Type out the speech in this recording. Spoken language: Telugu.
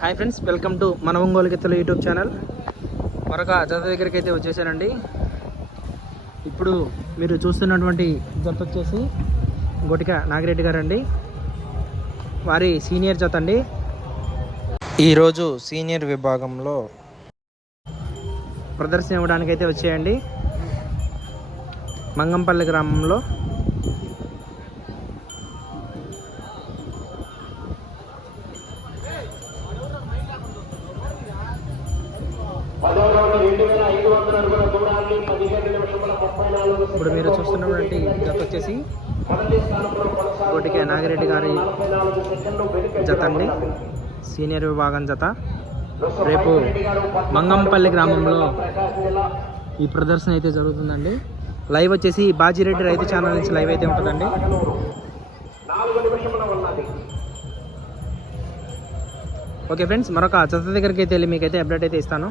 హాయ్ ఫ్రెండ్స్, వెల్కమ్ టు మన ఒంగోలు గిత్తలు యూట్యూబ్ ఛానల్. మరొక జత దగ్గరికి అయితే వచ్చేసానండి. ఇప్పుడు మీరు చూస్తున్నటువంటి జత వచ్చేసి గొటిక నాగిరెడ్డి గారు అండి. వారి సీనియర్ జత అండి. ఈరోజు సీనియర్ విభాగంలో ప్రదర్శన ఇవ్వడానికి అయితే వచ్చాయండి. మంగంపల్లి గ్రామంలో ఇప్పుడు మీరు చూస్తున్నటువంటి జత వచ్చేసి గొటిక నాగిరెడ్డి గారి జత అండి, సీనియర్ విభాగం జత. రేపు మంగంపల్లి గ్రామంలో ఈ ప్రదర్శన అయితే జరుగుతుందండి. లైవ్ వచ్చేసి బాజిరెడ్డి రైతు ఛానల్ నుంచి లైవ్ అయితే ఉంటుందండి. ఓకే ఫ్రెండ్స్, మరొక జత దగ్గరికి అయితే వెళ్ళి మీకైతే అప్డేట్ అయితే ఇస్తాను.